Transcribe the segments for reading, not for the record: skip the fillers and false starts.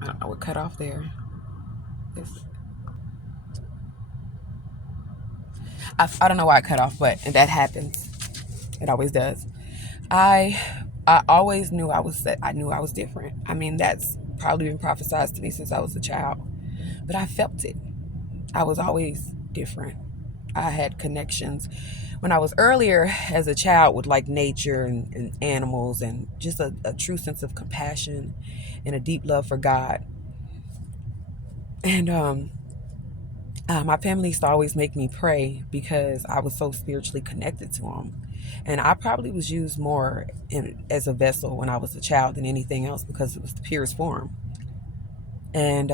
I don't know what cut off there. It's, I don't know why it cut off, but that happens. It always does. I I always knew I knew I was different. I mean, that's probably been prophesied to me since I was a child, but I felt it. I was always different. I had connections when I was earlier as a child with like nature and animals and just a true sense of compassion and a deep love for God. And my family used to always make me pray because I was so spiritually connected to Him. And I probably was used more as a vessel when I was a child than anything else because it was the purest form. And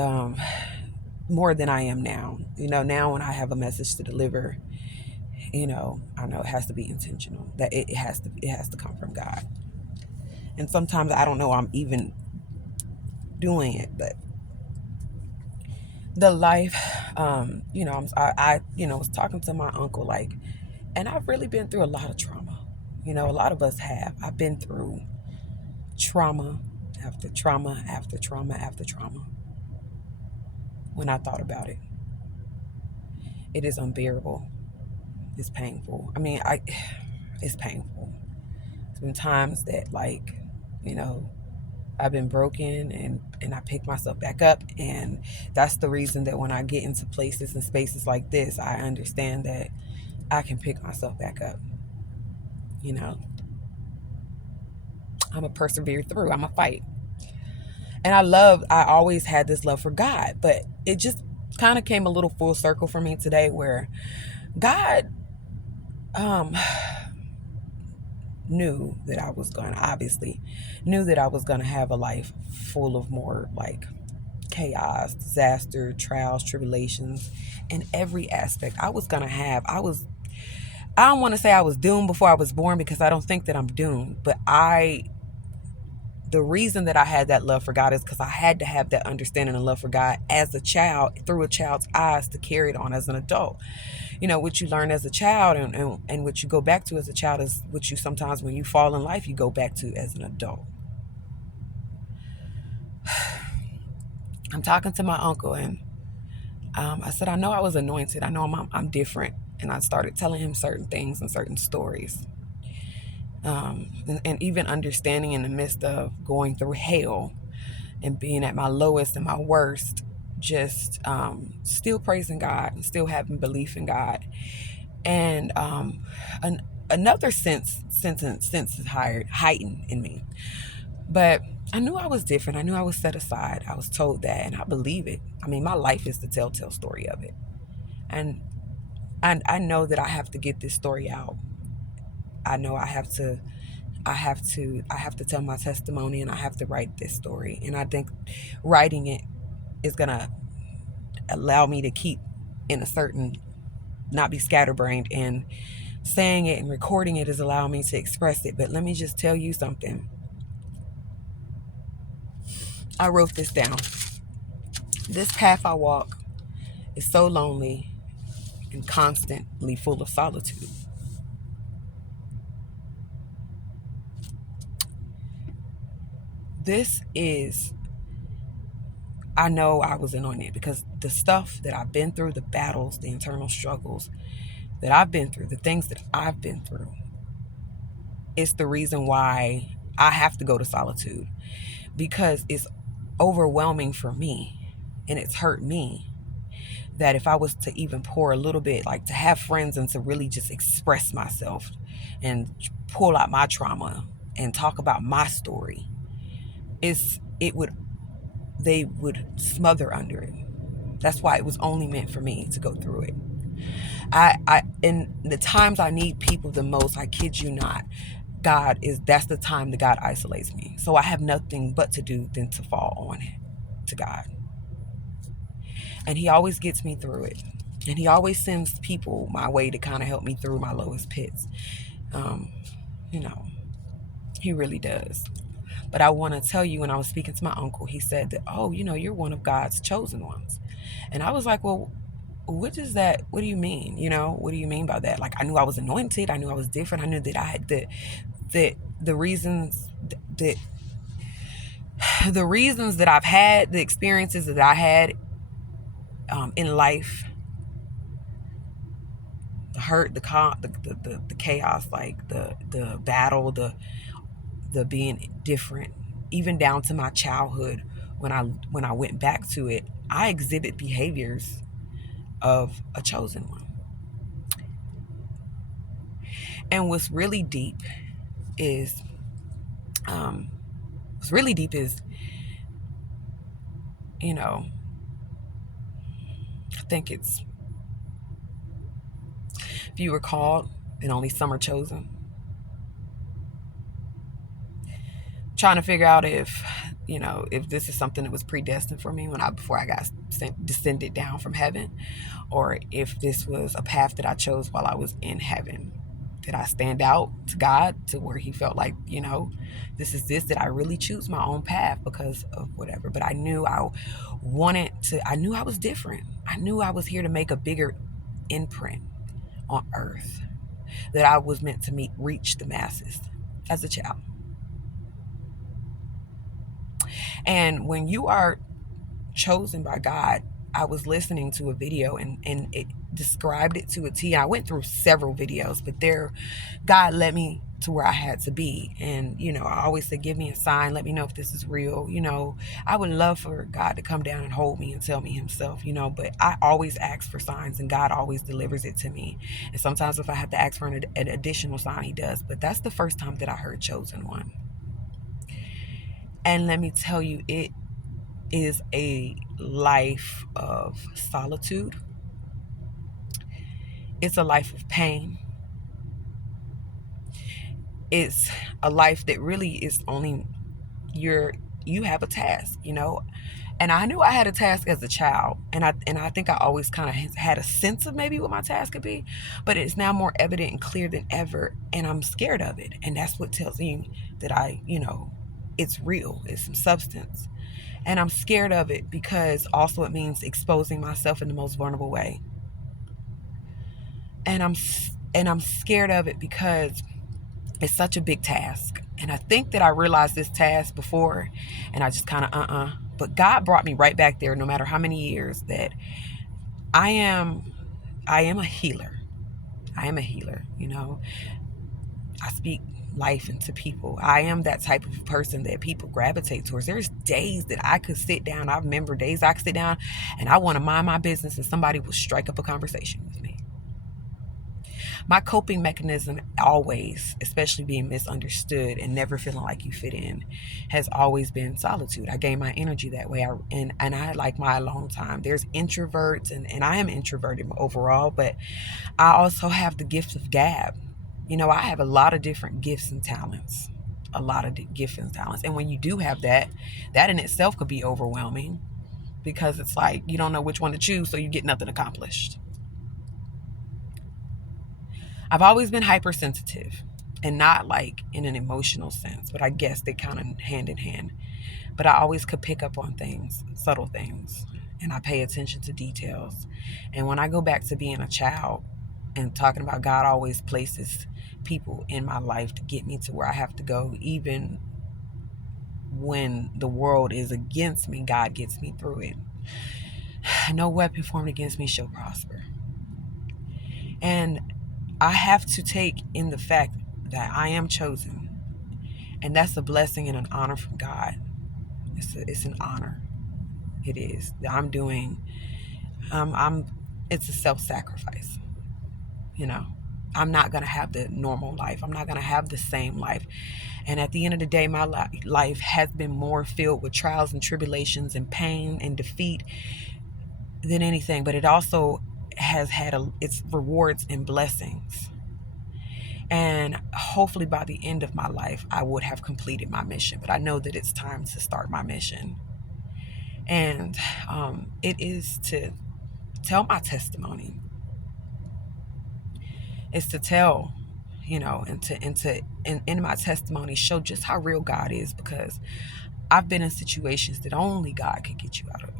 more than I am now. Now when I have a message to deliver, I know it has to be intentional. That it has to come from God. And sometimes I don't know I'm even doing it, but the life, was talking to my uncle, like, and I've really been through a lot of trauma. A lot of us have. I've been through trauma after trauma after trauma after trauma. When I thought about it, it is unbearable. It's painful. I mean, it's painful. There's been times that, like, you know, I've been broken and I pick myself back up. And that's the reason that when I get into places and spaces like this, I understand that I can pick myself back up. You know, I'm a persevere through, I'm a fight. And I always had this love for God, but it just kind of came a little full circle for me today where God um, knew that I was going to, obviously, knew that I was going to have a life full of more like chaos, disaster, trials, tribulations, in every aspect. I don't want to say I was doomed before I was born because I don't think that I'm doomed, but the reason that I had that love for God is because I had to have that understanding and love for God as a child through a child's eyes to carry it on as an adult. What you learn as a child and what you go back to as a child is what you sometimes, when you fall in life, you go back to as an adult. I'm talking to my uncle, and I said, I know I was anointed. I know I'm different. And I started telling him certain things and certain stories. And even understanding in the midst of going through hell and being at my lowest and my worst, just still praising God and still having belief in God. And another sense is heightened in me. But I knew I was different. I knew I was set aside. I was told that, and I believe it. I mean, my life is the telltale story of it. And I know that I have to get this story out. I know I have to tell my testimony, and I have to write this story. And I think writing it is gonna allow me to keep in a certain, not be scatterbrained, and saying it and recording it is allowing me to express it. But let me just tell you something. I wrote this down. This path I walk is so lonely and constantly full of solitude. This is, I know I was anointed because the stuff that I've been through, the battles, the internal struggles that I've been through, the things that I've been through, it's the reason why I have to go to solitude, because it's overwhelming for me and it's hurt me, that if I was to even pour a little bit, like to have friends and to really just express myself and pull out my trauma and talk about my story, it would they would smother under it. That's why it was only meant for me to go through it. I in the times I need people the most, I kid you not, that's the time that God isolates me. So I have nothing but to do than to fall on it to God. And He always gets me through it. And He always sends people my way to kind of help me through my lowest pits. Um, you know, He really does. But I want to tell you, when I was speaking to my uncle, he said that, oh, you're one of God's chosen ones. And I was like, well, what do you mean? What do you mean by that? Like, I knew I was anointed. I knew I was different. I knew that I had the reasons that The reasons that I've had, the experiences that I had in life, the hurt, the chaos, like the battle, the being different, even down to my childhood, when I went back to it, I exhibit behaviors of a chosen one. And what's really deep is um what's really deep is, you know, I think it's, if you were called and only some are chosen, trying to figure out if, if this is something that was predestined for me before I got descended down from heaven, or if this was a path that I chose while I was in heaven. Did I stand out to God to where he felt like, did I really choose my own path because of whatever? But I knew I knew I was different. I knew I was here to make a bigger imprint on earth, that I was meant to reach the masses as a child. And when you are chosen by God, I was listening to a video and it described it to a T. I went through several videos, but God led me to where I had to be. And, I always said, give me a sign. Let me know if this is real. I would love for God to come down and hold me and tell me himself, but I always ask for signs and God always delivers it to me. And sometimes if I have to ask for an additional sign, he does. But that's the first time that I heard chosen one. And let me tell you, it is a life of solitude. It's a life of pain. It's a life that really is only you have a task, And I knew I had a task as a child, and I think I always kind of had a sense of maybe what my task could be, but it's now more evident and clear than ever, and I'm scared of it. And that's what tells me that it's real, it's some substance. And I'm scared of it because also it means exposing myself in the most vulnerable way. And I'm scared of it because it's such a big task. And I think that I realized this task before, and I just kind of But God brought me right back there, no matter how many years, that I am a healer. I am a healer, I speak life into people. I am that type of person that people gravitate towards. There's days that I could sit down. I remember days I could sit down and I want to mind my business and somebody will strike up a conversation with me. My coping mechanism always, especially being misunderstood and never feeling like you fit in, has always been solitude. I gain my energy that way. And I like my alone time. There's introverts and I am introverted overall, but I also have the gift of gab. I have a lot of different gifts and talents. A lot of gifts and talents. And when you do have that in itself could be overwhelming because it's like you don't know which one to choose, so you get nothing accomplished. I've always been hypersensitive, and not like in an emotional sense, but I guess they kind of hand in hand. But I always could pick up on things, subtle things, and I pay attention to details. And when I go back to being a child and talking about God always places people in my life to get me to where I have to go, even when the world is against me, God gets me through it. No weapon formed against me shall prosper. And I have to take in the fact that I am chosen. And that's a blessing and an honor from God. It's an honor. It is. I'm doing, it's a self-sacrifice. I'm not going to have the normal life. I'm not going to have the same life. And at the end of the day, my life has been more filled with trials and tribulations and pain and defeat than anything. But it also has had its rewards and blessings. And hopefully by the end of my life, I would have completed my mission. But I know that it's time to start my mission. And it is to tell my testimony. It's to tell, and in my testimony, show just how real God is, because I've been in situations that only God can get you out of.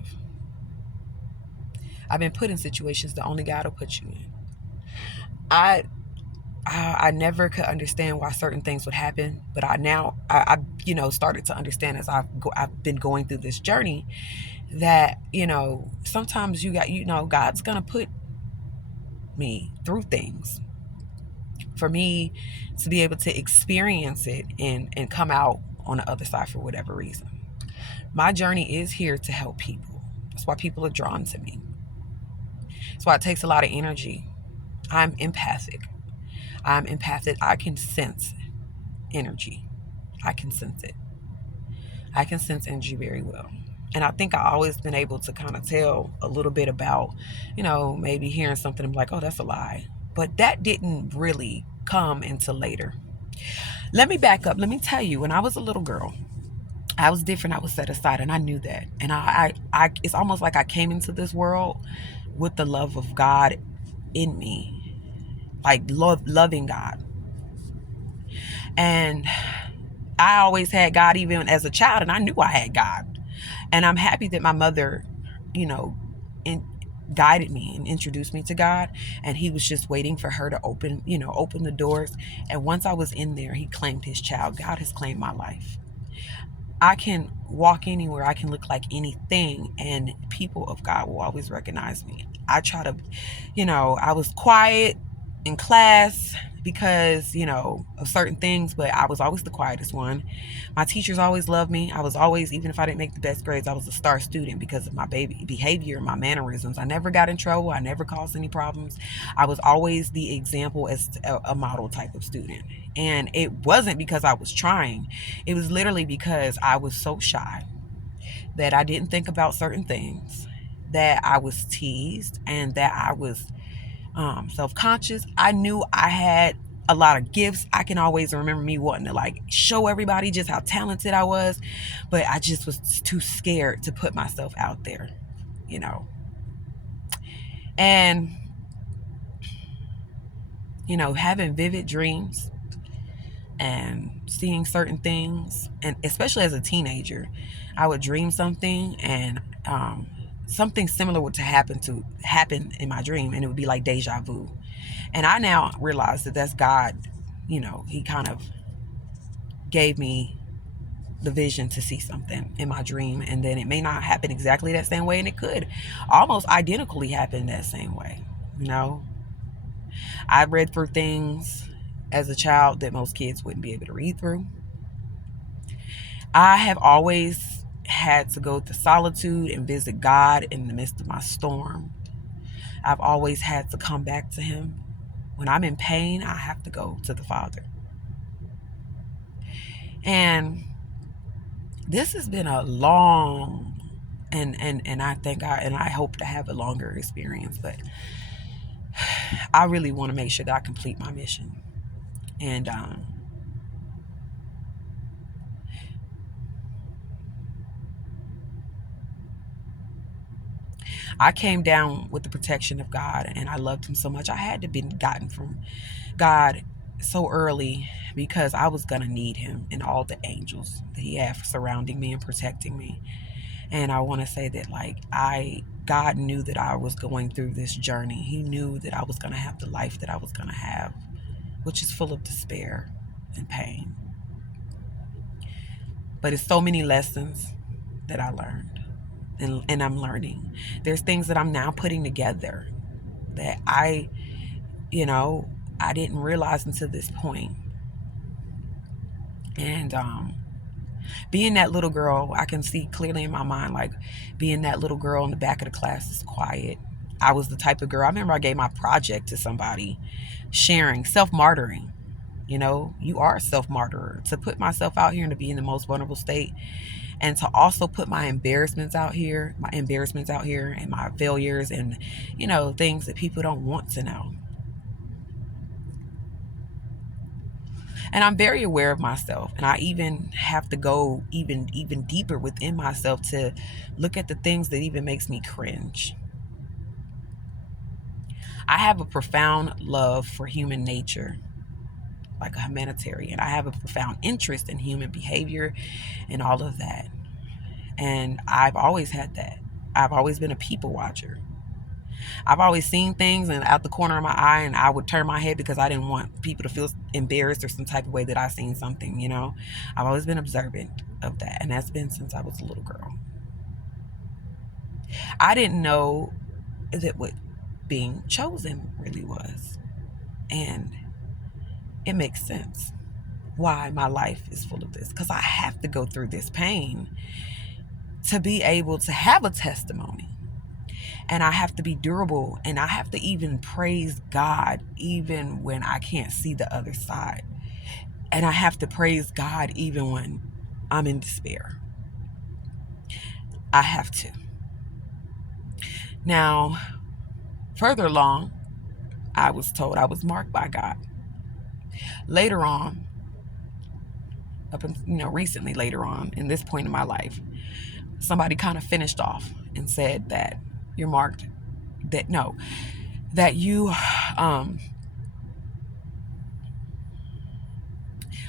I've been put in situations that only God will put you in. I never could understand why certain things would happen, but I started to understand as I've been going through this journey that sometimes God's gonna put me through things for me to be able to experience it and come out on the other side for whatever reason. My journey is here to help people. That's why people are drawn to me. That's why it takes a lot of energy. I'm empathic. I'm empathic. I can sense energy. I can sense it. I can sense energy very well. And I think I always been able to kind of tell a little bit about, maybe hearing something and be like, oh, that's a lie. But that didn't really come until later. Let me back up. Let me tell you, when I was a little girl, I was different. I was set aside, and I knew that. And it's almost like I came into this world with the love of God in me, like loving God. And I always had God even as a child, and I knew I had God. And I'm happy that my mother, you know, guided me and introduced me to God. And he was just waiting for her to open the doors. And once I was in there, he claimed his child. God has claimed my life. I can walk anywhere. I can look like anything, and people of God will always recognize me. I try to, I was quiet in class because, of certain things, but I was always the quietest one. My teachers always loved me. I was always, even if I didn't make the best grades, I was a star student because of my baby behavior and my mannerisms. I never got in trouble. I never caused any problems. I was always the example as a model type of student. And it wasn't because I was trying. It was literally because I was so shy that I didn't think about certain things, that I was teased, and that I was self-conscious. I knew I had a lot of gifts. I can always remember me wanting to like show everybody just how talented I was, but I just was too scared to put myself out there, and having vivid dreams and seeing certain things, and especially as a teenager, I would dream something, and something similar would happen in my dream, and it would be like deja vu. And I now realize that that's God. He kind of gave me the vision to see something in my dream, and then it may not happen exactly that same way, and it could almost identically happen that same way. I read through things as a child that most kids wouldn't be able to read through. I have always had to go to solitude and visit God in the midst of my storm. I've always had to come back to him. When I'm in pain, I have to go to the Father. And this has been a long, and I think I hope to have a longer experience, but I really want to make sure that I complete my mission. And I came down with the protection of God, and I loved him so much. I had to be gotten from God so early because I was going to need him and all the angels that he had surrounding me and protecting me. And I want to say that God knew that I was going through this journey. He knew that I was going to have the life that I was going to have, which is full of despair and pain. But it's so many lessons that I learned. And I'm learning. There's things that I'm now putting together that I didn't realize until this point. And being that little girl, I can see clearly in my mind, like being that little girl in the back of the class is quiet. I was the type of girl, I remember I gave my project to somebody, sharing, self-martyring. You are a self-martyrer. To put myself out here and to be in the most vulnerable state, and to also put my embarrassments out here, and my failures, and things that people don't want to know. And I'm very aware of myself, and I even have to go even deeper within myself to look at the things that even makes me cringe. I have a profound love for human nature, like a humanitarian. I have a profound interest in human behavior and all of that. And I've always had that. I've always been a people watcher. I've always seen things and out the corner of my eye, and I would turn my head because I didn't want people to feel embarrassed or some type of way that I seen something, you know. I've always been observant of that, and that's been since I was a little girl. I didn't know that what being chosen really was. And it makes sense why my life is full of this, because I have to go through this pain to be able to have a testimony. And I have to be durable, and I have to even praise God even when I can't see the other side. And I have to praise God even when I'm in despair. I have to. Now, further along, I was told I was marked by God. Later on, recently, later on, in this point in my life, somebody kind of finished off and said that you're marked, that you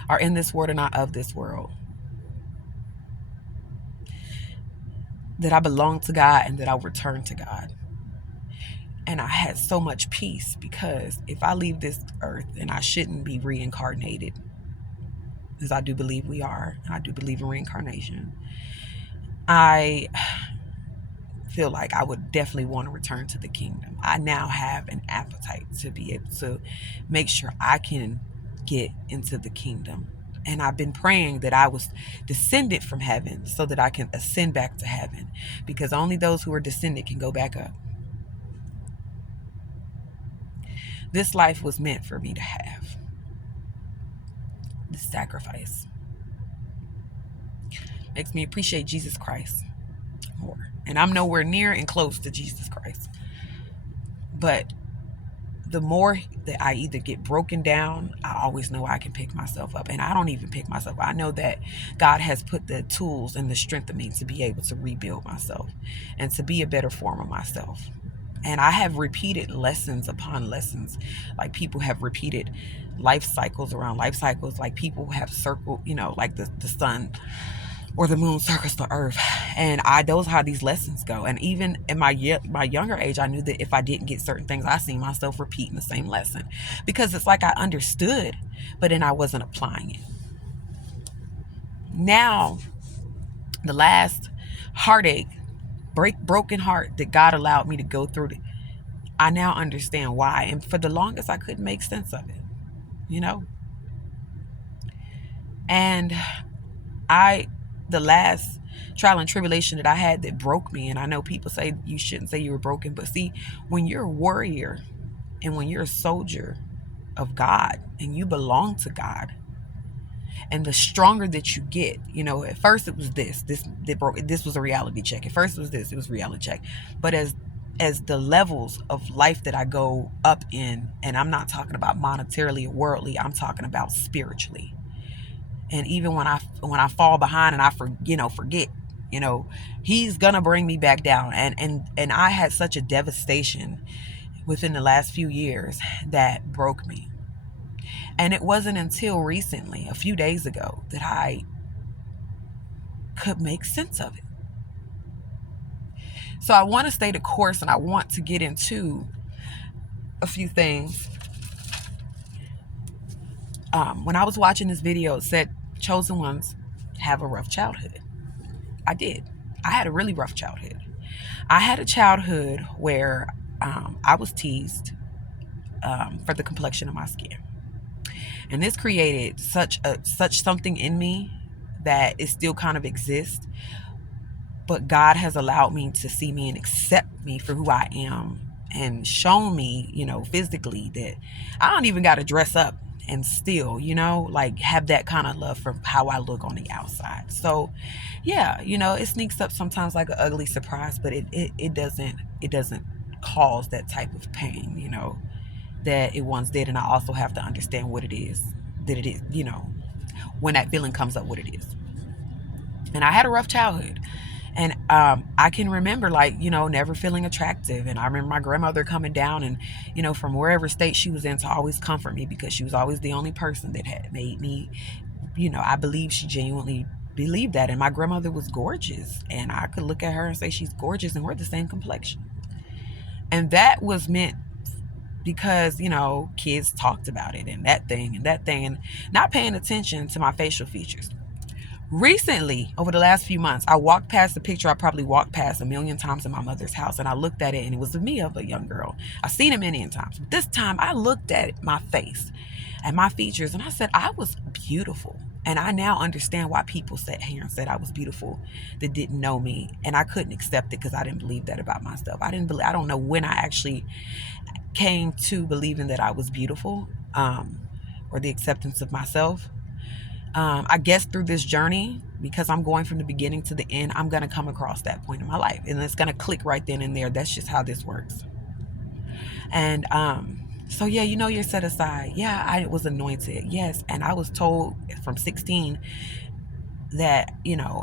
are in this world and not of this world. That I belong to God and that I'll return to God. And I had so much peace, because if I leave this earth, and I shouldn't be reincarnated, because I do believe we are, and I do believe in reincarnation, I feel like I would definitely want to return to the kingdom. I now have an appetite to be able to make sure I can get into the kingdom. And I've been praying that I was descended from heaven so that I can ascend back to heaven, because only those who are descended can go back up. This life was meant for me to have. This sacrifice makes me appreciate Jesus Christ more. And I'm nowhere near and close to Jesus Christ. But the more that I either get broken down, I always know I can pick myself up. And I don't even pick myself up. I know that God has put the tools and the strength in me to be able to rebuild myself and to be a better form of myself. And I have repeated lessons upon lessons. Like, people have repeated life cycles around life cycles. Like, people have circled, like the sun or the moon circles the earth. And those are how these lessons go. And even in my younger age, I knew that if I didn't get certain things, I seen myself repeating the same lesson, because it's like I understood, but then I wasn't applying it. Now, the last heartache, broken heart that God allowed me to go through, I now understand why. And for the longest, I couldn't make sense of it, And the last trial and tribulation that I had that broke me, and I know people say you shouldn't say you were broken, but see, when you're a warrior and when you're a soldier of God and you belong to God, and the stronger that you get, at first it was this was a reality check. At first it was this, it was a reality check. But as the levels of life that I go up in, and I'm not talking about monetarily or worldly, I'm talking about spiritually. And even when I fall behind and I forget, he's gonna bring me back down. And I had such a devastation within the last few years that broke me. And it wasn't until recently, a few days ago, that I could make sense of it. So I want to stay the course, and I want to get into a few things. When I was watching this video, it said chosen ones have a rough childhood. I did. I had a really rough childhood. I had a childhood where I was teased for the complexion of my skin. And this created such something in me that it still kind of exists. But God has allowed me to see me and accept me for who I am, and shown me, physically, that I don't even got to dress up and still, like, have that kind of love for how I look on the outside. So yeah, it sneaks up sometimes like an ugly surprise, but it doesn't cause that type of pain, that it once did. And I also have to understand what it is, when that feeling comes up, what it is. And I had a rough childhood. And I can remember, never feeling attractive. And I remember my grandmother coming down and, from wherever state she was in, to always comfort me, because she was always the only person that had made me, I believe she genuinely believed that. And my grandmother was gorgeous. And I could look at her and say she's gorgeous, and we're the same complexion. And that was meant because, kids talked about it and that thing and not paying attention to my facial features. Recently, over the last few months, I walked past a picture I probably walked past a million times in my mother's house, and I looked at it, and it was me of a young girl. I've seen it many times. But this time, I looked at my face and my features, and I said, I was beautiful. And I now understand why people sat here and said I was beautiful that didn't know me. And I couldn't accept it because I didn't believe that about myself. I don't know when I actually came to believing that I was beautiful, or the acceptance of myself. I guess through this journey, because I'm going from the beginning to the end, I'm going to come across that point in my life. And it's going to click right then and there. That's just how this works. And so, yeah, you're set aside. Yeah, I was anointed. Yes. And I was told from 16 that,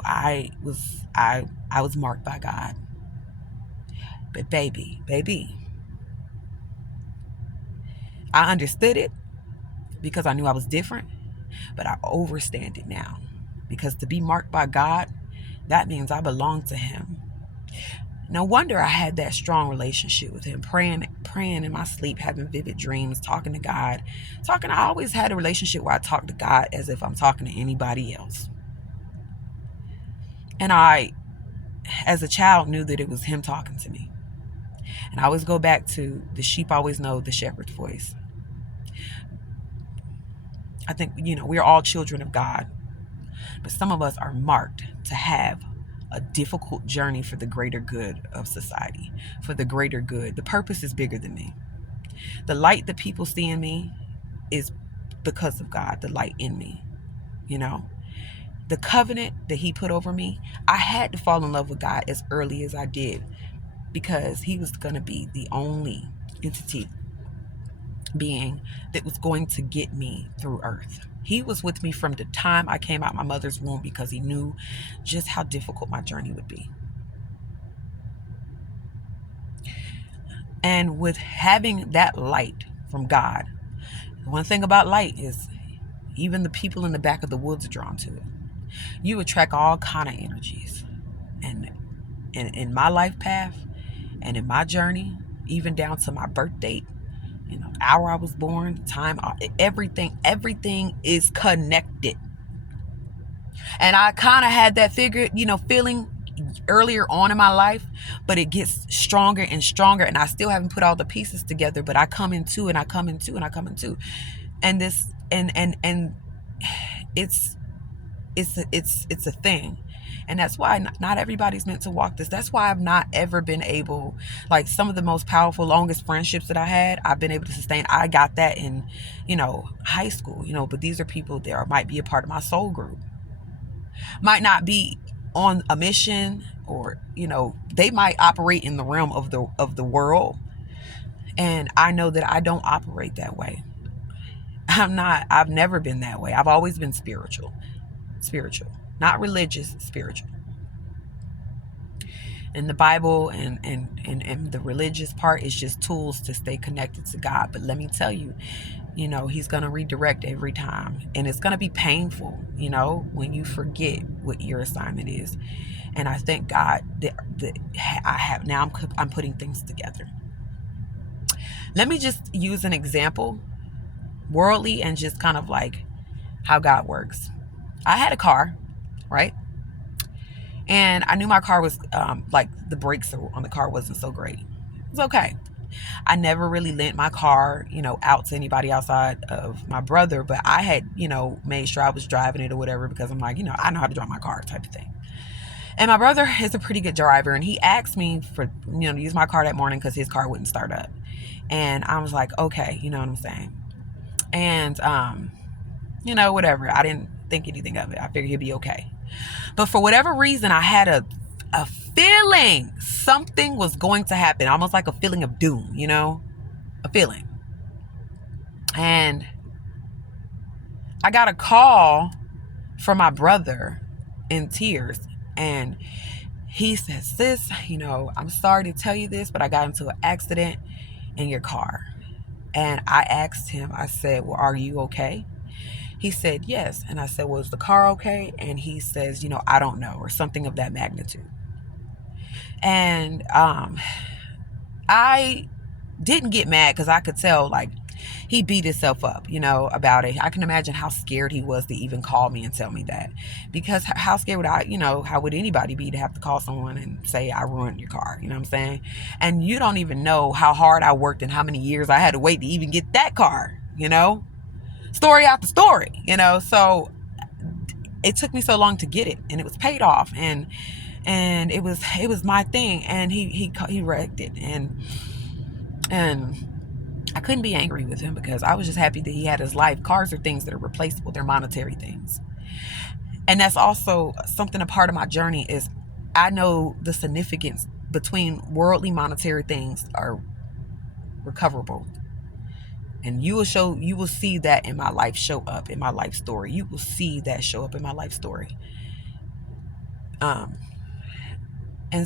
I was marked by God. But baby, I understood it because I knew I was different. But I understand it now, because to be marked by God, that means I belong to him. No wonder I had that strong relationship with him, praying in my sleep, having vivid dreams, talking to God. I always had a relationship where I talked to God as if I'm talking to anybody else. And I, as a child, knew that it was him talking to me. And I always go back to the sheep always know the shepherd's voice. I think, we're all children of God. But some of us are marked to have a difficult journey for the greater good of society, for the greater good. The purpose is bigger than me. The light that people see in me is because of God, the light in me. The covenant that he put over me, I had to fall in love with God as early as I did, because he was going to be the only entity being that was going to get me through earth. He was with me from the time I came out my mother's womb, because he knew just how difficult my journey would be. And with having that light from God, one thing about light is even the people in the back of the woods are drawn to it. You attract all kind of energies. And in my life path and in my journey, even down to my birth date, hour I was born, the time, everything is connected. And I kind of had that feeling earlier on in my life, but it gets stronger and stronger, and I still haven't put all the pieces together, but I come into and I come into and I come into. And this and it's a thing. And that's why not everybody's meant to walk this. That's why I've not ever been able, like some of the most powerful, longest friendships that I had, I've been able to sustain. I got that in, high school, but these are people that might be a part of my soul group. Might not be on a mission, or, they might operate in the realm of the world. And I know that I don't operate that way. I've never been that way. I've always been spiritual, not religious, spiritual. And the Bible and the religious part is just tools to stay connected to God. But let me tell you, he's going to redirect every time. And it's going to be painful, when you forget what your assignment is. And I thank God that I have now, I'm putting things together. Let me just use an example, worldly, and just kind of like how God works. I had a car, right? And I knew my car was, like the brakes on the car wasn't so great. It was okay. I never really lent my car, out to anybody outside of my brother, but I had, made sure I was driving it or whatever, because I'm like, I know how to drive my car type of thing. And my brother is a pretty good driver, and he asked me for, to use my car that morning because his car wouldn't start up. And I was like, okay, you know what I'm saying? And, whatever. I didn't think anything of it. I figured he'd be okay. But for whatever reason, I had a feeling something was going to happen, almost like a feeling of doom, a feeling. And I got a call from my brother in tears, and he said, sis, I'm sorry to tell you this, but I got into an accident in your car. And I asked him, I said, well, are you okay? He said, yes. And I said, well, is the car okay? And he says, I don't know, or something of that magnitude. And I I didn't get mad because I could tell, like, he beat himself up, about it. I can imagine how scared he was to even call me and tell me that. Because how scared would I, how would anybody be to have to call someone and say, I ruined your car? You know what I'm saying? And you don't even know how hard I worked and how many years I had to wait to even get that car, story after story, So it took me so long to get it, and it was paid off, and it was my thing, and he wrecked it, and I couldn't be angry with him because I was just happy that he had his life. Cars are things that are replaceable. They're monetary things. And that's also something, a part of my journey is I know the significance between worldly monetary things are recoverable. And you will see that in my life show up in my life story. You will see that show up in my life story. And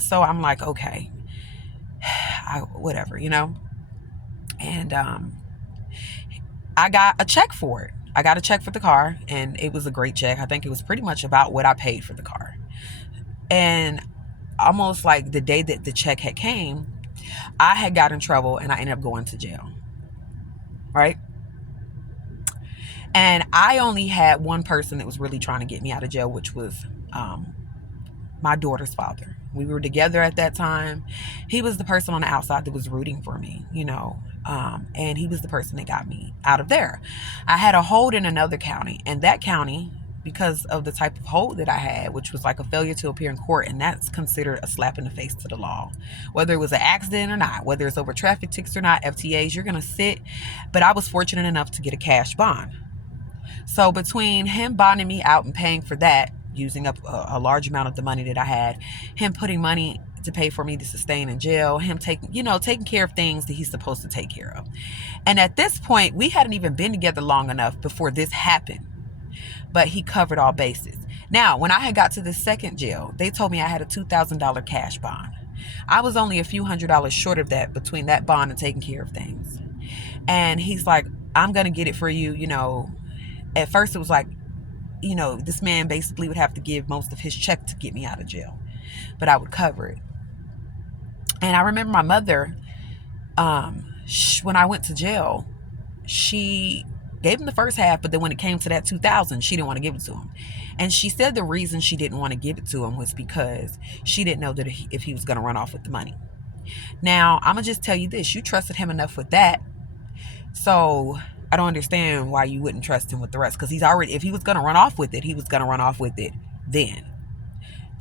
so I'm like, okay, whatever, and I got a check for it. I got a check for the car, and it was a great check. I think it was pretty much about what I paid for the car. And almost like the day that the check had came, I had got in trouble and I ended up going to jail. Right? And I only had one person that was really trying to get me out of jail, which was my daughter's father. We were together at that time. He was the person on the outside that was rooting for me, and he was the person that got me out of there. I had a hold in another county, and that county, because of the type of hold that I had, which was like a failure to appear in court, and that's considered a slap in the face to the law. Whether it was an accident or not, whether it's over traffic tickets or not, FTAs, you're going to sit. But I was fortunate enough to get a cash bond. So between him bonding me out and paying for that, using up a large amount of the money that I had, him putting money to pay for me to sustain in jail, him taking care of things that he's supposed to take care of. And at this point, we hadn't even been together long enough before this happened. But he covered all bases. Now, when I had got to the second jail, they told me I had a $2,000 cash bond. I was only a few $100s short of that between that bond and taking care of things. And he's like, I'm going to get it for you. At first it was like, this man basically would have to give most of his check to get me out of jail, but I would cover it. And I remember my mother, when I went to jail, she gave him the first half, but then when it came to that $2,000, she didn't want to give it to him. And she said the reason she didn't want to give it to him was because she didn't know that if he was going to run off with the money. Now, I'm going to just tell you this. You trusted him enough with that. So I don't understand why you wouldn't trust him with the rest. Because if he was going to run off with it, he was going to run off with it then.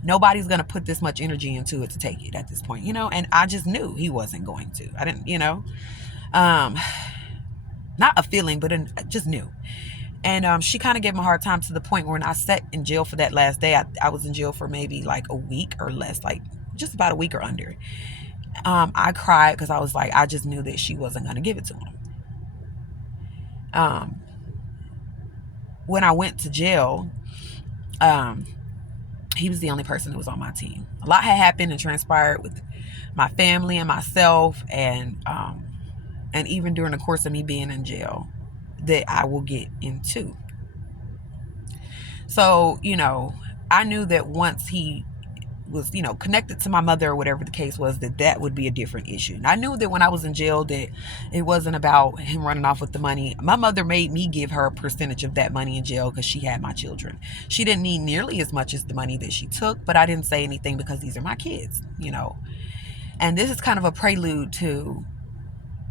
Nobody's going to put this much energy into it to take it at this point, and I just knew he wasn't going to. I didn't, not a feeling, but I just knew. And she kind of gave me a hard time to the point where when I sat in jail for that last day, I was in jail for maybe like a week or less, like just about a week or under. I cried because I was like, I just knew that she wasn't going to give it to him. When I went to jail, he was the only person that was on my team. A lot had happened and transpired with my family and myself, and even during the course of me being in jail, that I will get into. So, I knew that once he was, connected to my mother or whatever the case was, that would be a different issue. And I knew that when I was in jail that it wasn't about him running off with the money. My mother made me give her a percentage of that money in jail because she had my children. She didn't need nearly as much as the money that she took, but I didn't say anything because these are my kids, And this is kind of a prelude to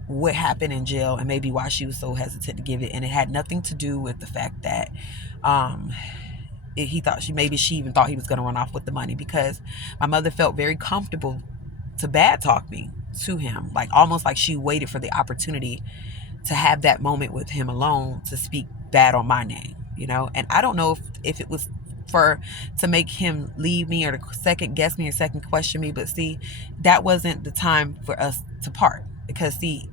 what happened in jail and maybe why she was so hesitant to give it. And it had nothing to do with the fact that she even thought he was going to run off with the money, because my mother felt very comfortable to bad talk me to him, like almost like she waited for the opportunity to have that moment with him alone to speak bad on my name, And I don't know if it was to make him leave me or to second guess me or second question me, but see, that wasn't the time for us to part, because see,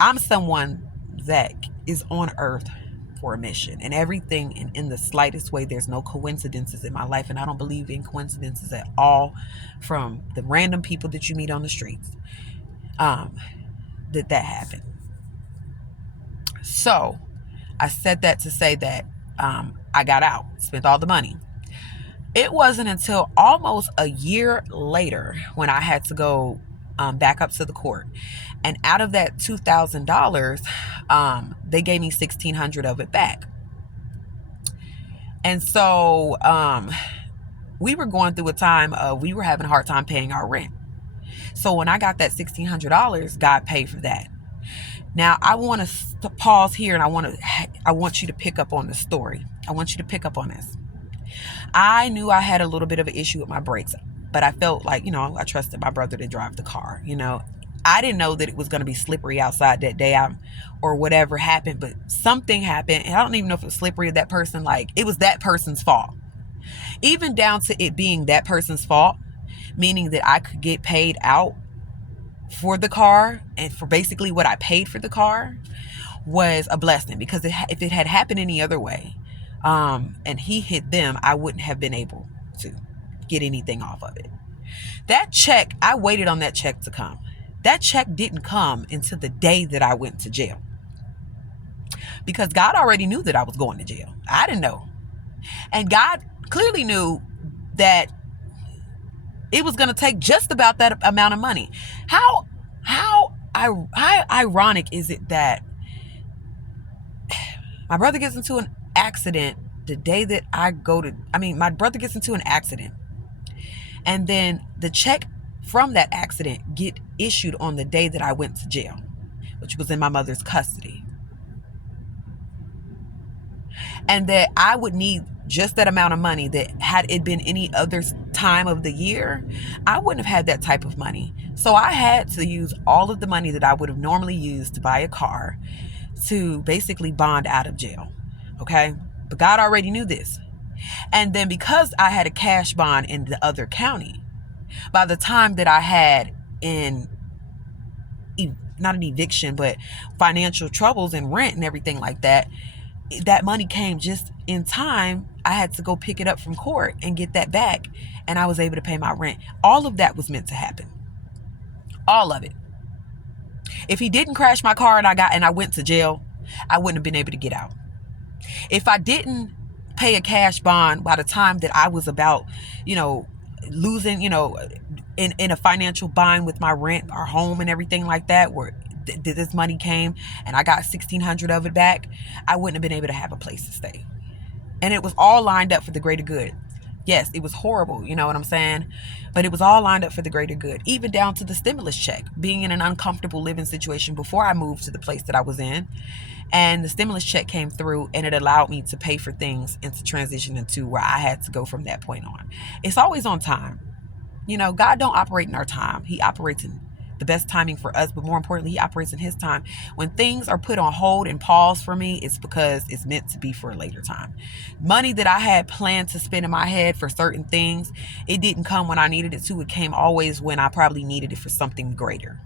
I'm someone that is on earth for a mission, and everything in the slightest way. There's no coincidences in my life, and I don't believe in coincidences at all, from the random people that you meet on the streets, that happened. So I said that to say that I got out, spent all the money. It wasn't until almost a year later when I had to go back up to the court. And out of that $2,000, they gave me $1,600 of it back. And so we were going through a time of, we were having a hard time paying our rent. So when I got that $1,600, God paid for that. Now I want to pause here, and I want you to pick up on the story. I want you to pick up on this. I knew I had a little bit of an issue with my brakes, but I felt like, I trusted my brother to drive the car. I didn't know that it was going to be slippery outside that day, or whatever happened, but something happened. And I don't even know if it was slippery or that person, it was that person's fault. Even down to it being that person's fault, meaning that I could get paid out for the car and for basically what I paid for the car, was a blessing. Because if it had happened any other way, and he hit them, I wouldn't have been able to get anything off of it. That check, I waited on that check to come. That check didn't come until the day that I went to jail. Because God already knew that I was going to jail. I didn't know. And God clearly knew that it was going to take just about that amount of money. How ironic is it that my brother gets into an accident the day that my brother gets into an accident, and then the check from that accident get issued on the day that I went to jail, which was in my mother's custody. And that I would need just that amount of money, that had it been any other time of the year, I wouldn't have had that type of money. So I had to use all of the money that I would have normally used to buy a car to basically bond out of jail. Okay? But God already knew this. And then because I had a cash bond in the other county, by the time that I had not an eviction, but financial troubles and rent and everything like that, that money came just in time. I had to go pick it up from court and get that back, and I was able to pay my rent. All of that was meant to happen. All of it. If he didn't crash my car and I went to jail, I wouldn't have been able to get out. If I didn't pay a cash bond by the time that I was about, losing, in a financial bind with my rent, our home and everything like that, where this money came and I got $1,600 of it back, I wouldn't have been able to have a place to stay. And it was all lined up for the greater good. Yes, it was horrible, you know what I'm saying? But it was all lined up for the greater good, even down to the stimulus check, being in an uncomfortable living situation before I moved to the place that I was in. And the stimulus check came through, and it allowed me to pay for things and to transition into where I had to go from that point on. It's always on time. God don't operate in our time. He operates in the best timing for us, but more importantly, he operates in his time. When things are put on hold and pause for me, it's because it's meant to be for a later time. Money that I had planned to spend in my head for certain things, it didn't come when I needed it to. It came always when I probably needed it for something greater.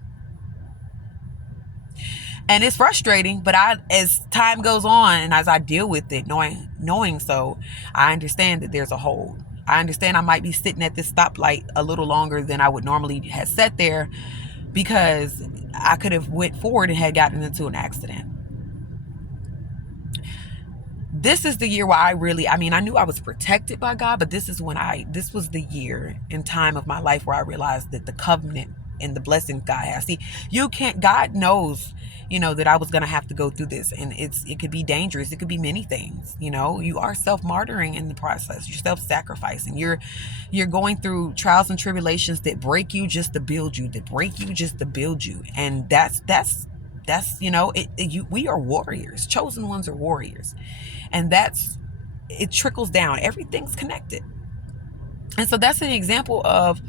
And it's frustrating, but as time goes on and as I deal with it, knowing so, I understand that there's a hold. I understand I might be sitting at this stoplight a little longer than I would normally have sat there, because I could have went forward and had gotten into an accident. This is the year where I knew I was protected by God, but this was the year and time of my life where I realized that the covenant and the blessings God has. See, God knows, that I was going to have to go through this, and it could be dangerous. It could be many things. You are self-martyring in the process. You're self-sacrificing. You're going through trials and tribulations that break you just to build you, And that's we are warriors. Chosen ones are warriors. And it trickles down. Everything's connected. And so that's an example of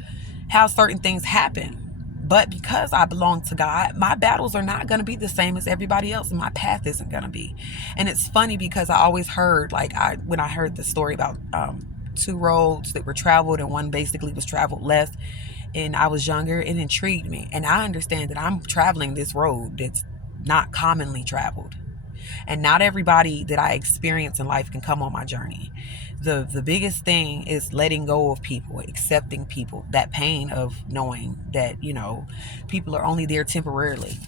how certain things happen. But because I belong to God, my battles are not going to be the same as everybody else, and my path isn't going to be. And it's funny because I always heard, when I heard the story about 2 roads that were traveled and one basically was traveled less, and I was younger, it intrigued me. And I understand that I'm traveling this road that's not commonly traveled. And not everybody that I experience in life can come on my journey. The biggest thing is letting go of people, accepting people, that pain of knowing that, people are only there temporarily.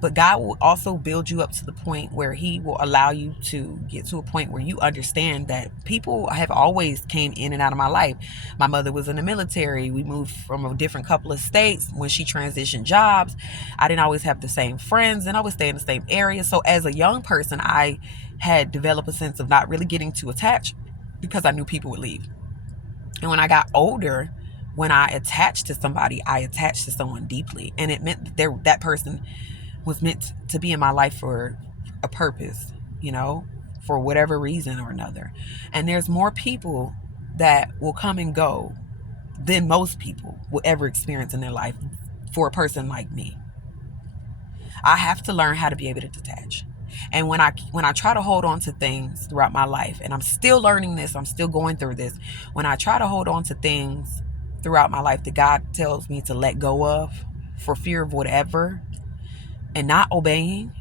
But God will also build you up to the point where he will allow you to get to a point where you understand that people have always came in and out of my life. My mother was in the military. We moved from a different couple of states. When she transitioned jobs, I didn't always have the same friends and I would stay in the same area. So as a young person, I had developed a sense of not really getting too attached because I knew people would leave. And when I got older, when I attached to somebody, I attached to someone deeply. And it meant that that person was meant to be in my life for a purpose, you know, for whatever reason or another. And there's more people that will come and go than most people will ever experience in their life for a person like me. I have to learn how to be able to detach. And when I try to hold on to things throughout my life, and I'm still learning this, I'm still going through this. When I try to hold on to things throughout my life that God tells me to let go of for fear of whatever and not obeying,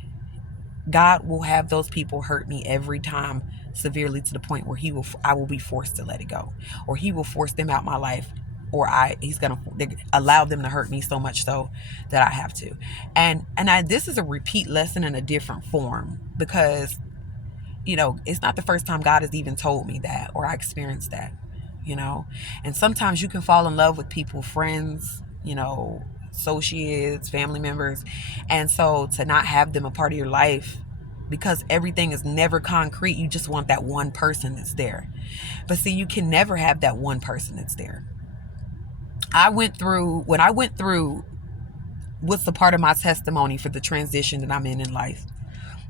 God will have those people hurt me every time severely to the point where I will be forced to let it go, or he will force them out my life, or he's going to allow them to hurt me so much so that I have to. This is a repeat lesson in a different form, because it's not the first time God has even told me that or I experienced that, and sometimes you can fall in love with people, friends, associates, family members, and so to not have them a part of your life because everything is never concrete, you just want that one person that's there. But see, you can never have that one person that's there. When I went through what's a part of my testimony for the transition that I'm in life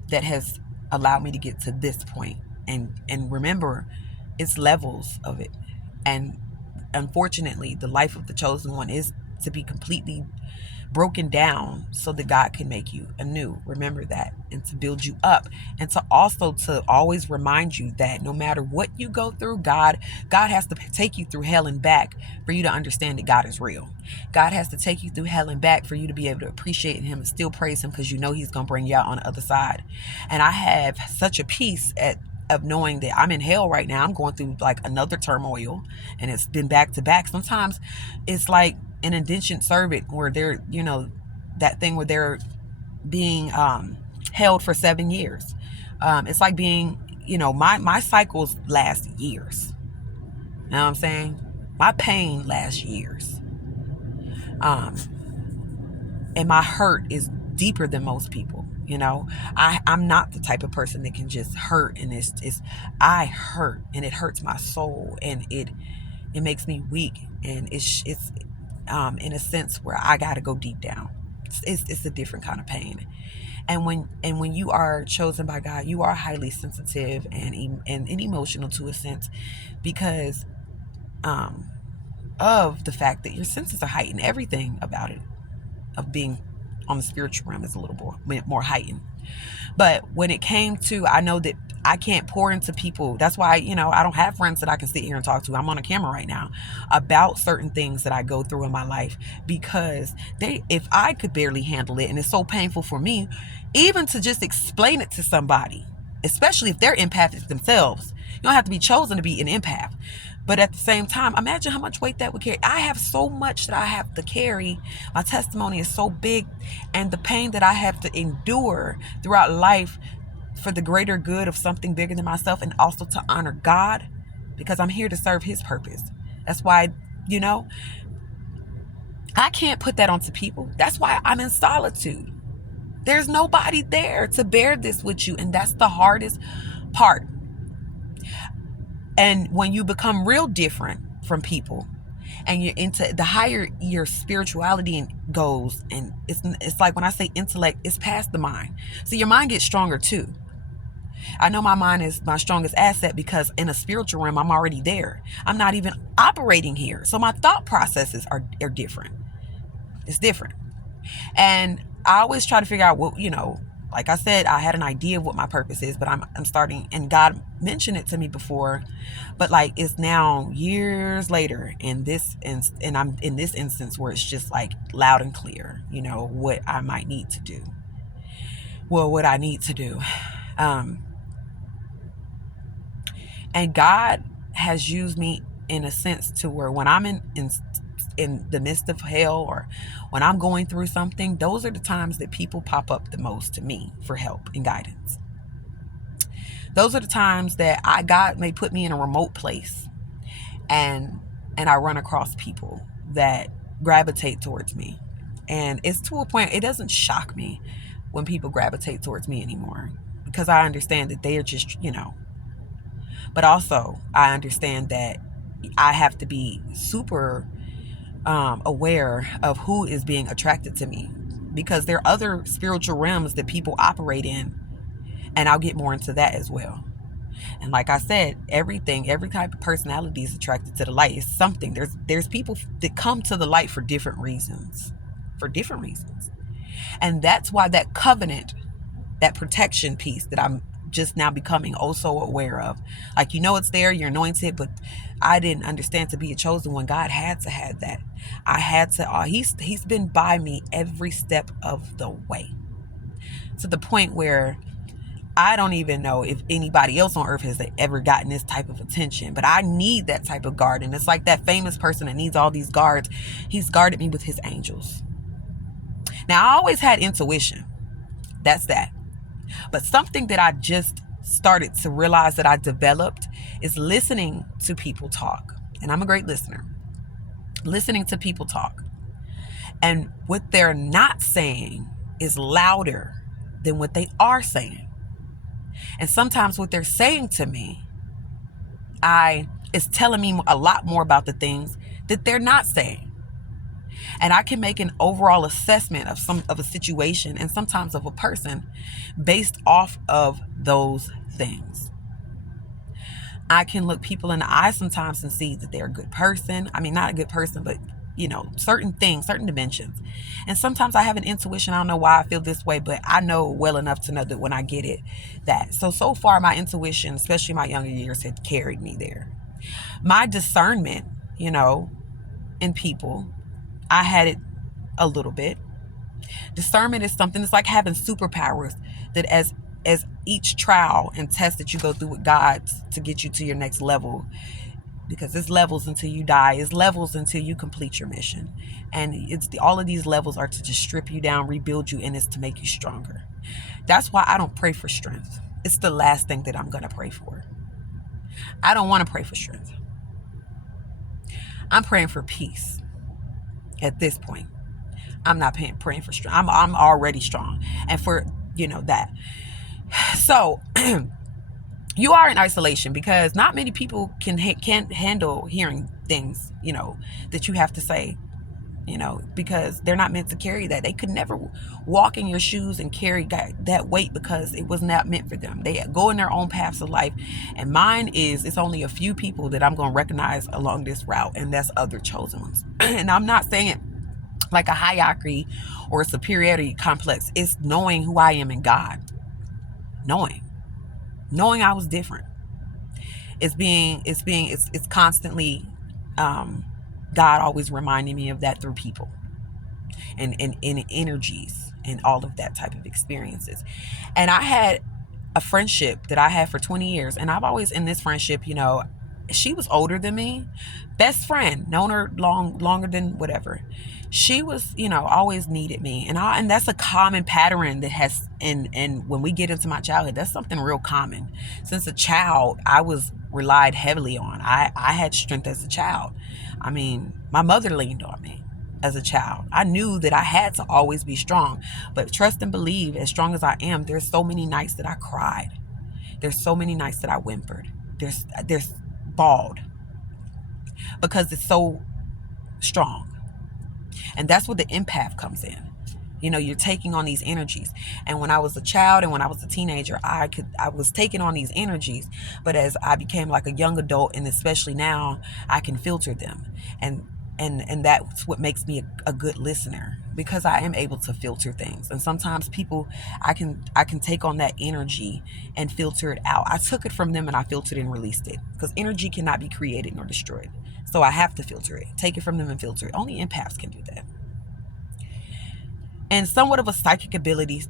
that has allowed me to get to this point. And remember, it's levels of it. And unfortunately, the life of the chosen one is to be completely broken down so that God can make you anew. Remember that, and to build you up, and to also to always remind you that no matter what you go through, God has to take you through hell and back for you to understand that God is real. God has to take you through hell and back for you to be able to appreciate him and still praise him, because he's going to bring you out on the other side. And I have such a peace of knowing that I'm in hell right now. I'm going through like another turmoil, and it's been back to back. Sometimes it's like an indentured servant where they're, that thing where they're being held for 7 years. It's like being, my cycles last years. You know what I'm saying? My pain lasts years. And my hurt is deeper than most people. I'm not the type of person that can just hurt, and I hurt, and it hurts my soul, and it makes me weak, and it's in a sense where I got to go deep down. It's a different kind of pain. And when you are chosen by God, you are highly sensitive and emotional to a sense, because of the fact that your senses are heightened. Everything about it, of being on the spiritual realm, is a little more heightened. But when it came to, I know that I can't pour into people. That's why, I don't have friends that I can sit here and talk to. I'm on a camera right now about certain things that I go through in my life, because if I could barely handle it, and it's so painful for me, even to just explain it to somebody, especially if they're empathic themselves. You don't have to be chosen to be an empath. But at the same time, imagine how much weight that would carry. I have so much that I have to carry. My testimony is so big, and the pain that I have to endure throughout life for the greater good of something bigger than myself, and also to honor God, because I'm here to serve his purpose. That's why, I can't put that onto people. That's why I'm in solitude. There's nobody there to bear this with you, and that's the hardest part. And when you become real different from people, and you're into the higher your spirituality goes, and it's like when I say intellect, it's past the mind. So your mind gets stronger too. I know my mind is my strongest asset, because in a spiritual realm, I'm already there. I'm not even operating here. So my thought processes are different. It's different. And I always try to figure out what, like I said, I had an idea of what my purpose is, but I'm starting, and God mentioned it to me before, but like it's now years later and I'm in this instance where it's just like loud and clear, what I might need to do. Well, what I need to do. And God has used me in a sense to where when I'm in in the midst of hell, or when I'm going through something, those are the times that people pop up the most to me for help and guidance. Those are the times that God may put me in a remote place, and I run across people that gravitate towards me. And it's to a point, it doesn't shock me when people gravitate towards me anymore, because I understand that they are just, but also I understand that I have to be super aware of who is being attracted to me, because there are other spiritual realms that people operate in, and I'll get more into that as well. And like I said, every type of personality is attracted to the light. It's something. There's people that come to the light for different reasons. And that's why that covenant, that protection piece that I'm just now becoming oh so aware of. Like, it's there, you're anointed, but I didn't understand to be a chosen one. God had to have that. I had to, he's been by me every step of the way, to the point where I don't even know if anybody else on earth has ever gotten this type of attention, but I need that type of guard. And it's like that famous person that needs all these guards. He's guarded me with his angels. Now, I always had intuition. That's that. But something that I just started to realize that I developed is listening to people talk. And I'm a great listener. Listening to people talk. And what they're not saying is louder than what they are saying. And sometimes what they're saying to me is telling me a lot more about the things that they're not saying. And I can make an overall assessment of a situation, and sometimes of a person, based off of those things. I can look people in the eye sometimes and see that they're a good person. I mean, not a good person, but certain things, certain dimensions. And sometimes I have an intuition. I don't know why I feel this way, but I know well enough to know that when I get it, so far my intuition, especially my younger years, had carried me there. My discernment, in people, I had it a little bit. Discernment is something that's like having superpowers, that as each trial and test that you go through with God to get you to your next level, because it's levels until you die, it's levels until you complete your mission. And all of these levels are to just strip you down, rebuild you, and it's to make you stronger. That's why I don't pray for strength. It's the last thing that I'm going to pray for. I don't want to pray for strength. I'm praying for peace at this point. I'm not praying for strength. I'm already strong. And for, that. So, you are in isolation because not many people can't handle hearing things, that you have to say, because they're not meant to carry that. They could never walk in your shoes and carry that weight because it was not meant for them. They go in their own paths of life. And mine it's only a few people that I'm going to recognize along this route, and that's other chosen ones. And I'm not saying it like a hierarchy or a superiority complex. It's knowing who I am in God. Knowing I was different. It's constantly God always reminding me of that through people and energies and all of that type of experiences. And I had a friendship that I had for 20 years, and I've always in this friendship, she was older than me, best friend, known her longer than whatever. She was, always needed me, and that's a common pattern that has. And when we get into my childhood, that's something real common. Since a child, I was relied heavily on. I had strength as a child. I mean, my mother leaned on me as a child. I knew that I had to always be strong, but trust and believe, as strong as I am, there's so many nights that I cried. There's so many nights that I whimpered. There's bawled because it's so strong. And that's where the empath comes in. You're taking on these energies. And when I was a child and when I was a teenager, I was taking on these energies. But as I became like a young adult, and especially now, I can filter them. And that's what makes me a good listener, because I am able to filter things. And sometimes people, I can take on that energy and filter it out. I took it from them and I filtered and released it, because energy cannot be created nor destroyed. So I have to filter it, take it from them and filter it. Only empaths can do that. And somewhat of a psychic ability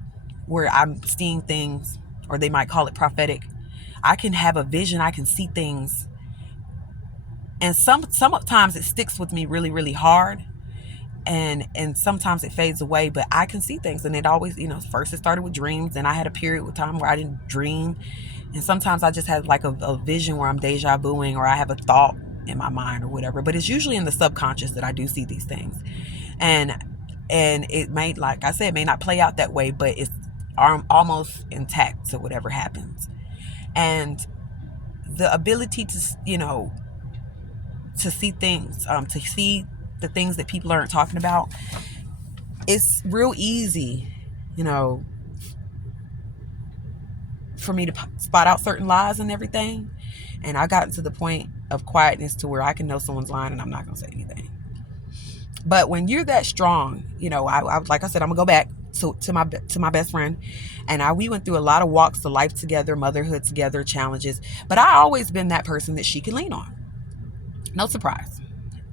where I'm seeing things, or they might call it prophetic. I can have a vision. I can see things And sometimes it sticks with me really, really hard. And sometimes it fades away, but I can see things. And it always, first it started with dreams, and I had a period of time where I didn't dream. And sometimes I just had like a vision where I'm deja vuing, or I have a thought in my mind or whatever. But it's usually in the subconscious that I do see these things. And it may, like I said, may not play out that way, but it's almost intact to whatever happens. And the ability to, to see things, to see the things that people aren't talking about, it's real easy, for me to spot out certain lies and everything. And I got to the point of quietness to where I can know someone's lying and I'm not going to say anything. But when you're that strong, I like I said, I'm gonna go back to my best friend, and we went through a lot of walks of life together, motherhood together, challenges. But I always been that person that she can lean on. No surprise.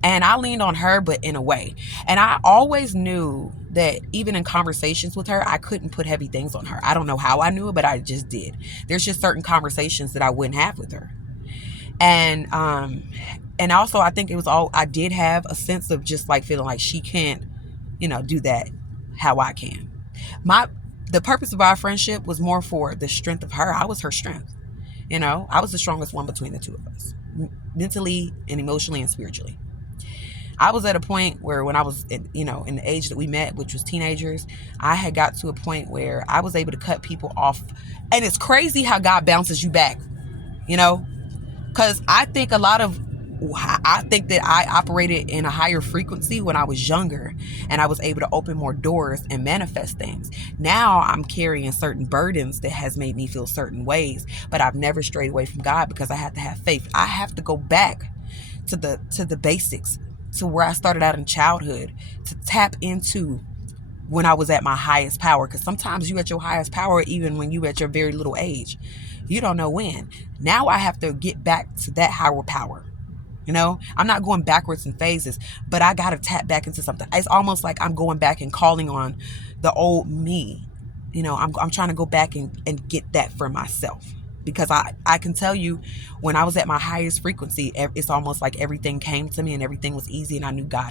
And I leaned on her, but in a way. And I always knew that even in conversations with her, I couldn't put heavy things on her. I don't know how I knew it, but I just did. There's just certain conversations that I wouldn't have with her. And also I think it was all, I did have a sense of just like feeling like she can't, do that how I can. The purpose of our friendship was more for the strength of her. I was her strength. I was the strongest one between the two of us, mentally and emotionally and spiritually. I was at a point where when I was, in the age that we met, which was teenagers, I had got to a point where I was able to cut people off. And it's crazy how God bounces you back, because I think that I operated in a higher frequency when I was younger, and I was able to open more doors and manifest things. Now I'm carrying certain burdens that has made me feel certain ways, but I've never strayed away from God because I have to have faith. I have to go back to the basics, to where I started out in childhood, to tap into when I was at my highest power. Because sometimes you at your highest power even when you at your very little age. You don't know when. Now I have to get back to that higher power. I'm not going backwards in phases, but I got to tap back into something. It's almost like I'm going back and calling on the old me. I'm trying to go back and get that for myself. Because I can tell you, when I was at my highest frequency, it's almost like everything came to me and everything was easy, and I knew God